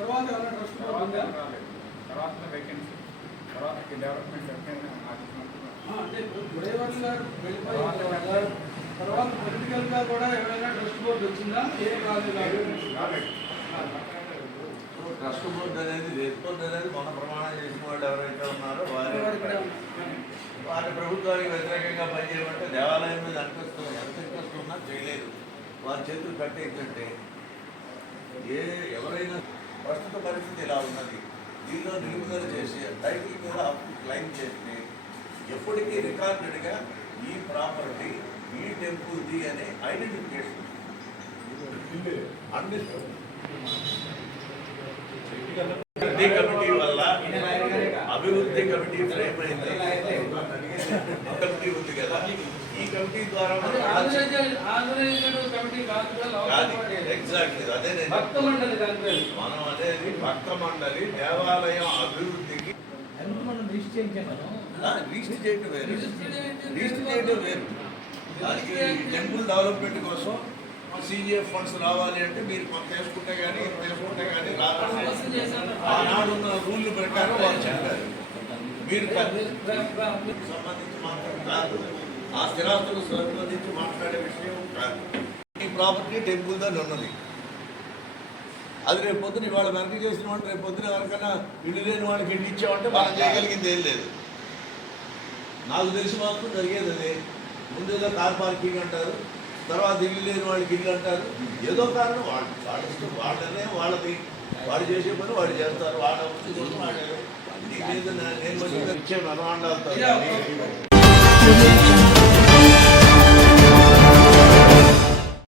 తర్వాత ట్రస్ట్ తర్వాత తర్వాత పొలిటికల్గా కూడా ఎవరైనా ట్రస్ట్ బోర్డు వచ్చిందా ఏ కాదు ట్రస్ట్ బోర్డు అనేది మన ప్రమాణం చేసిన వాళ్ళు ఎవరైతే ఉన్నారో వారి ఎవరు ఇక్కడే ఉన్నారు. వారి ప్రభుత్వానికి వ్యతిరేకంగా పనిచేయమంటే దేవాలయం మీద అనిపిస్తుంది ఎంత ఇంట్రెస్ట్ ఉన్నా చేయలేదు. వారి చేతులు కట్టేంటంటే ఏ ఎవరైనా ప్రస్తుత పరిస్థితి ఇలా ఉన్నది. దీనిలో నిలుపుదల చేసి టైటిల్ మీద అప్పు క్లైమ్ చేస్తే ఎప్పటికీ రికార్డెడ్గా ఈ ప్రాపర్టీ ఈ టెంపుల్ది అనే ఐడెంటిఫికేషన్. అందిస్తుంది అభివృద్ధి కమిటీ ఫ్రేమ్ అయింది కమిటీ ఉంది కదా. ఈ కమిటీ ద్వారా అదే మనం. ఎగ్జాక్ట్లీ అదే అనేది భక్త మండలి దేవాలయం అభివృద్ధికి చేయడం వేరు. చేయడం వేరు. దానికి టెంపుల్ డెవలప్మెంట్ కోసం సీజీఎఫ్ ఫండ్స్ రావాలి అంటే మీరు కొంత వేసుకుంటే కానీ ఇంత వేసుకుంటే కానీ రాదు ఆనాడు ఉన్న రూల్ ప్రకారం వాళ్ళు చెప్పారు. మీరు సంబంధించి మాత్రం కాదు. ఆ స్థిరాస్తులకు సంబంధించి మాట్లాడే విషయం కాదు. ఈ ప్రాపర్టీ టెంపుల్ దాన్ని ఉన్నది అది రేపు పొద్దున ఇవాళ వెనక చేసిన వాడు రేపు పొద్దున ఎవరికైనా ఇల్లు లేని వాడికి ఇల్లు ఇచ్చామంటే మనం చేయగలిగింది ఏం లేదు. నాకు తెలిసి మాత్రం జరిగేది అదే. ముందుగా కార్ పార్కింగ్ అంటారు. తర్వాత ఇల్లు లేని వాళ్ళకి ఇల్లు అంటారు. ఏదో కారణం వాళ్ళు వాళ్ళ ఇష్టం వాళ్ళనే వాళ్ళది. వాడు చేసే పని వాడు చేస్తారు. వాడ వస్తుంది వాడే దీని మీద నా- నేను మంచిగా ఇచ్చే మెమరాండాలతో